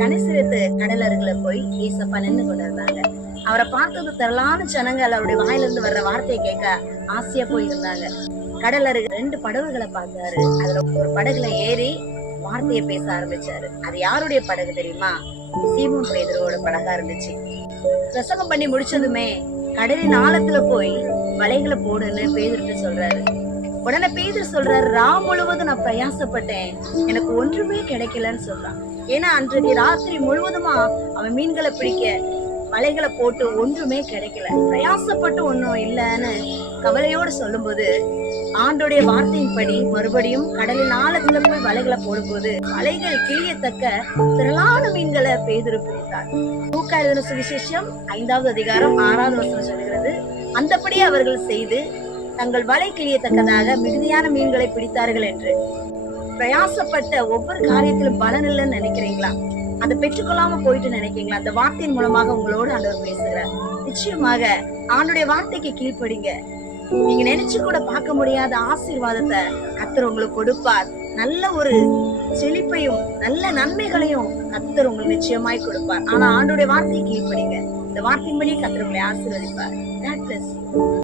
கணிசிரத்து கடலருகுல போய் ஏசப்பா நின்னு கொண்டிருந்தாங்க. அவரை பார்த்தது திரளான ஜனங்கள் அவருடைய வாயிலிருந்து வர்ற வார்த்தையை கேட்க ஆசையா போயிருந்தாங்க. கடல் அருகு 2 படகுகளை பார்த்தாரு. அதுல ஒரு படகுல ஏறி வார்த்தையை பேச ஆரம்பிச்சாரு. அது யாருடைய படகு தெரியுமா? சீமோன் பேதுருவோட படகா இருந்துச்சு. பிரசங்கம் பண்ணி முடிச்சதுமே கடலின் ஆழத்துல போய் வலைகளை போடுன்னு பேதுருட்டு சொல்றாரு. உடனே பேதுரு சொல்றாரு, முழுவதும் நான் பிரயாசப்பட்டேன், எனக்கு ஒன்றுமே கிடைக்கலன்னு சொல்றான். ஏன்னா அன்றைக்கு ராத்திரி முழுவதுமா அவன் மீன்களை பிடிக்க வலைகளை போட்டு ஒன்றுமே கிடைக்கல, பிரயாசப்பட்டு ஒன்னும் இல்லைன்னு கவலையோடு சொல்லும்போது, ஆண்டோடைய வார்த்தையின்படி மறுபடியும் கடலின் ஆழத்துல போய் வலைகளை போடும்போது வலைகள் கிளியத்தக்க திரளான மீன்களை பேதுரு பிடித்தார். லூக்கா எழுதின சுவிசேஷம் 5வது அதிகாரம் 6வது வசனம் சொல்லுகிறது, அந்தபடி அவர்கள் செய்து தங்கள் வலை கிளியத்தக்கதாக மிகுதியான மீன்களை பிடித்தார்கள் என்று. பிரயாசப்பட்ட ஒவ்வொரு காரியத்திலும் பலன் இல்லைன்னு நினைக்கிறீங்களா? அதை பெற்றுக்கொள்ளாம போயிட்டு நினைக்கிறீங்களா? அந்த வார்த்தையின் மூலமாக உங்களோடு ஆண்டவர் பேசுகிறார். நிச்சயமாக ஆண்டுடைய வார்த்தைக்கு கீழ்ப்படிங்க. நீங்க நினைச்சு கூட பார்க்க முடியாத ஆசீர்வாதத்தை கர்த்தர் உங்களுக்கு கொடுப்பார். நல்ல ஒரு செழிப்பையும் நல்ல நன்மைகளையும் கர்த்தர் உங்களுக்கு நிச்சயமாய் கொடுப்பார். ஆனா ஆண்டுடைய வார்த்தையை கீழ்ப்படிங்க. இந்த வார்த்தையின்படி கர்த்தர் உங்களை ஆசீர்வதிப்பார். God bless you.